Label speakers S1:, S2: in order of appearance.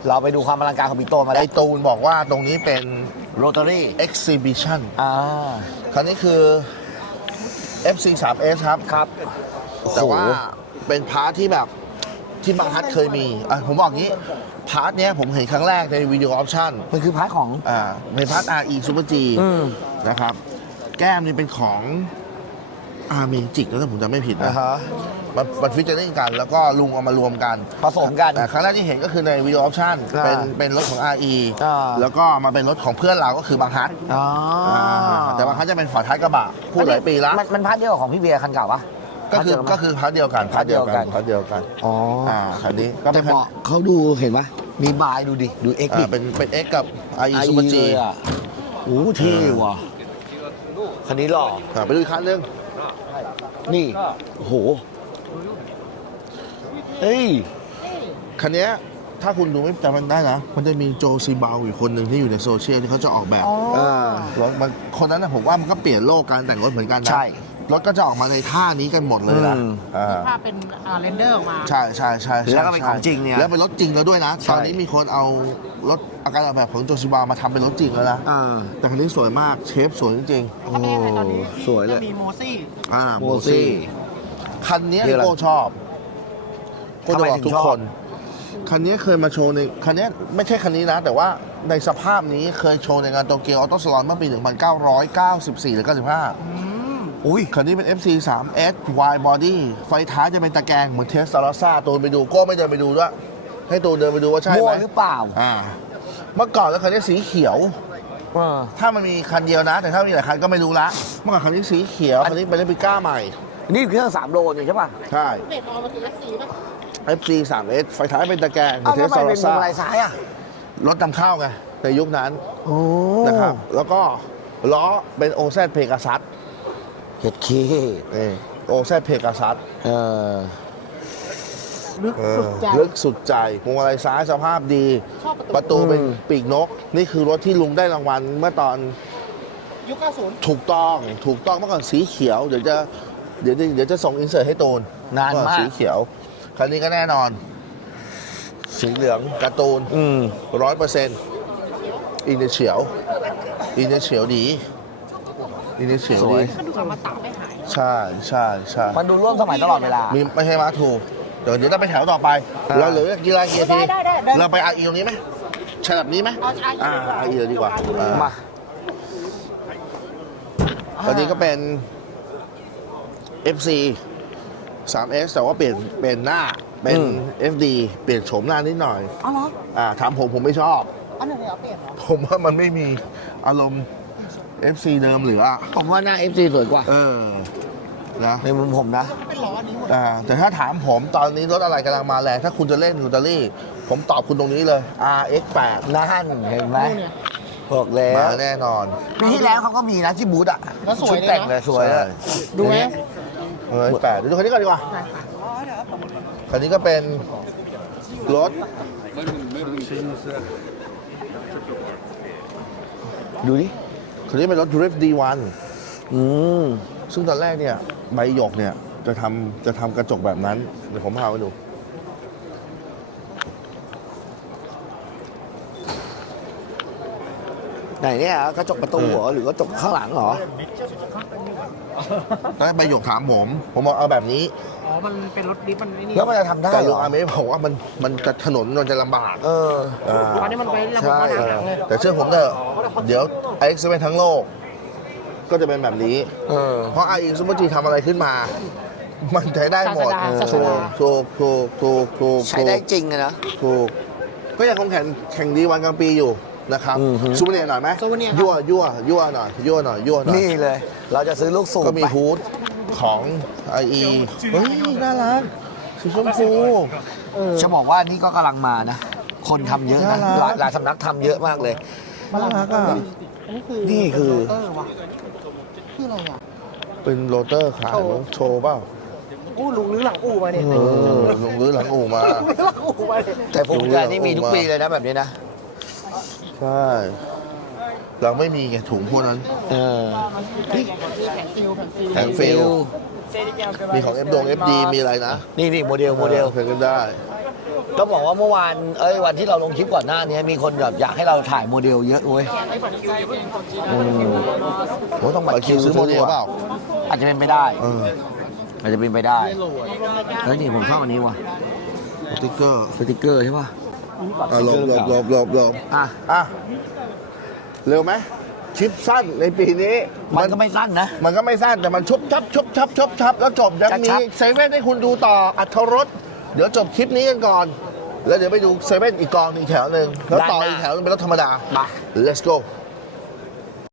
S1: เราไปดูความอลังการของปิโตมาได้
S2: ไอตูนบอกว่าตรงนี้เป็น
S1: โรตารี่
S2: exhibition คันนี้คือ FC 3S ครับ
S1: ครับ
S2: แต่ว่าเป็นพาร์ทที่แบบที่บางฮัทเคยมีผมบอกงี้พาร์ทเนี้ยผมเห็นครั้งแรกในวิดีโอออปชั่น
S1: มันคือพาร์ทของ
S2: เป็นพาร์ท RE Super G นะครับ แก้มนี่เป็นของเมจิกแล้วถ้าผมจำไม่ผิดนะมันฟิชเจอริ่งกันแล้วก็ลุงเอามารวมกัน
S1: ผสมกัน
S2: ครั้งแรกที่เห็นก็คือในวิดีโอออปชั่นเป็นรถของ RE แล้วก็มาเป็นรถของเพื่อนเราก็คือบางฮัทแต่บางฮัทจะเป็นฝาท้ายกระบะพูดหลายปีแล้ว
S1: มันพาร์ทเดียวกับของพี่เบียร์คันเก่าปะ
S2: ก็คือพาร์ทเดียวกันคันนี้ก็
S1: แต่บอกเขาดูเห็นไหมมีบายดูดิดู X ดิ
S2: เป็น X กับ RE Super G
S1: โอ้เท่ว่ะคันนี้หล่อ
S2: ไปดูอีกคันนึง
S1: นี่โอ้โหเฮ้ย
S2: คันนี้ถ้าคุณดูไม่จำมันได้นะมันจะมีโจซีบาวอีกคนหนึ่งที่อยู่ในโซเชียลที่เขาจะออกแบบรถมันคนนั้นนะผมว่ามันก็เปลี่ยนโลกการแต่งรถเหมือนกันนะใช่รถก็จะออกมาในท่านี้กันหมดเลยนะ
S3: ภาพเป็นเรนเดอร์ออกมา
S2: ใช่
S1: แล้วก็เป็นของจริงเนี่ย
S2: แล้วเป็นรถจริงแล้วด้วยนะตอนนี้มีคนเอารถอาการออกแบบของโจซีบาวมาทำเป็นรถจริงแล้วนะแต่คันนี้สวยมากเชฟสวยจริง
S3: ๆโอ้
S1: สวยเลย
S3: มีโมซี่
S2: โมซี่คันนี้โก้ชอบโก้จะบอกทุกคนคันนี้เคยมาโชว์ในคันนี้ไม่ใช่คันนี้นะแต่ว่าในสภาพนี้เคยโชว์ในงานโตเกียวออโต้สลอนเมื่อปี 1994 หรือ 95อุ้ยคันนี้เป็น FC 3S Wide Body ไฟท้ายจะเป็นตะแกรงเหมือนเทสซาร์ซ่าตูนไปดูก็ไม่เดินไปดูด้วยให้ตูนเดินไปดูว่าใช่ไหม
S1: หรือเปล่า
S2: เมื่อก่อนแล้วคันนี้สีเขียวถ้ามันมีคันเดียวนะแต่ถ้ามีหลายคันก็ไม่รู้ละเมื่อก่อนคันนี้สีเขียวคันนี้เป็นเลปิก้าใหม่
S1: นี่เครื่อง3 โลใช่ป่ะ
S2: ใช่
S3: เบรกออกมาคือ FC ป่ะ
S2: FC 3S ไฟท้ายเป็นตะแกรง
S1: เทสซาร์ซ่าอะไรซ้าย
S2: รถนำเข้าไงในยุคนั้นนะครับแล้วก็ล้อเป็น OZ Pegasus
S1: HK
S2: OZ Pegasus
S3: ลึก
S2: สุดใจพวงมาลัยซ้ายสภาพดีประตูเป็นปีกนกนี่คือรถที่ลุงได้รางวัลเมื่อตอน
S3: ยุค 90
S2: ถูกต้องเมื่อก่อนสีเขียวเดี๋ยวจะส่งอินเสิร์ตให้ตูน
S1: นานมาก
S2: สีเขียวคันนี้ก็แน่นอนสีเหลืองการ์ตูน100%อินเดียเฉียวดีอินเดียเฉียวดี
S3: ดูอมตะไม่หาย
S2: ใช่
S1: มันดูร่วมสมัยตลอดเวลา
S2: มีไม่ใช่มาถูกเดี๋ยวต้องไปแถวต่อไปเราเหลือกีฬากี่นาทีเราไปREตรงนี้ไหมฉลับนี้ไหมREเลยดีกว่ามาตอนนี้ก็เป็น FC 3S แต่ว่าเปลี่ยนหน้าเป็น FD เปลี่ยนโฉมหน้านิดหน่อย
S3: อ๋อเหรอ
S2: ถามผมไม่ชอบ
S3: อันไหนเปลี่ยน
S2: ผมว่ามันไม่มีอารมณ์ FC เดิมเหลือ
S1: ผมว่าหน้า FC สวยกว่า
S2: นะ
S1: ในมุมผมนะ
S3: เป็นล้อนี้หมด
S2: แต่ถ้าถามผมตอนนี้รถอะไรกำลังมาแรงถ้าคุณจะเล่นอิตาลีผมตอบคุณตรงนี้เลย RX8
S1: นั่นเห็นไหมบอกแล้ว
S2: มาแน่นอน
S1: ปีที่แล้วเขาก็มีนะที่บูธ
S3: ชุด
S1: แต่งเลยสวย
S3: ดูไหม
S2: RX8ดูคันนี้ก่อนดีกว่าคันนี้ก็เป็นรถ
S1: ดูดิ
S2: คันนี้เป็นรถ Drift D1 ซึ่งตอนแรกเนี่ยใบหยกเนี่ยจะทำกระจกแบบนั้นเดี๋ยวผมพาไปดู
S1: ไหนเนี่ยกระจกประตูเหรอหรือกระจกข้างหลังเหรอ
S2: ตอนแรกใบหยกถามผมบอกเอาแบบนี้
S3: มันเป็นรถดิฟมันนี่
S1: แล้วมันจะทำได้
S2: แต่ลุงอาเมะบอกว่ามันจะถนนมันจะลำบาก
S3: ตอนนี้มันไว้ระบบหนังเลย
S2: แต่เชื่อผมเถอะเดี๋ยว iX7 ทั้งโลกก็จะเป็นแบบนี้เพราะ RE Super G ทำอะไรขึ้นมามันใช้ได้หมดถูก
S1: ใช้ได้จริงนะ
S2: ถูกก็ยังคงแข่งดีวันกลางปีอยู่นะครับซูเปอร์เนียร์หน่อยไหมยั่วหน่อย
S1: นี่เลยเราจะซื้อลูกสูบ
S2: ก็มีฮูดของ RE เฮ้ยน่ารักสีชมพู
S1: จะบอกว่านี่ก็กำลังมานะคนทำเยอะนะหลายสำนักทำเยอะมากเลย
S2: น่ารัก
S1: นี่คือ
S3: อะไรอ่ะ
S2: เป็นโรเตอร์ขายโชว์เปล่า
S3: ลุงลื้อหลังอู่มาเนี่ย
S2: ลุงลื้อหลังอู่มา
S1: แต่ผมใจนี่มีทุกปีเลยนะแบบนี้นะ
S2: ใช่เราไม่มีไงถุงพวกนั้นแผงฟิลมีของFD มีอะไรนะ
S1: นี่โมเดล
S2: เพลงกันได้
S1: ก็บอกว่าเมื่อวานวันที่เราลงคลิปก่อนหน้านี้มีคนแบบอยากให้เราถ่ายโมเดลเยอะเว้ยโอ้ต้องบัต
S2: บั
S1: ร
S2: ตร
S1: คิ
S2: คิ
S1: ว
S2: วซื้อโมเดลเปล่า
S1: อาจจะเป็นไปได้ อาจจะเป็นไปได้
S3: ไม่โหลด
S1: แล้วนี่ผมชอบอันนี้ว่ะ
S2: สติ๊กเกอร์
S1: สติกเกอร์ใช่ป่ะ
S2: หลบ
S1: อ่ะ
S2: อ่ะ เร็วไหมคลิปสั้นในปีนี้
S1: มันก็ไม่สั้นนะ
S2: มันก็ไม่สั้นแต่มันชุบชับแล้วจบยัง
S1: ชั
S2: มี
S1: บ
S2: เซเว่นให้คุณดูต่ออัธรสเดี๋ยวจบคลิปนี้กันก่อน แล้วเดี๋ยวไปดูเซเว่นอีกกองอีกแถวหนึ่งแล้วต่ออีกแถวนึงเป็นรถธรรมดา
S1: มา
S2: let's go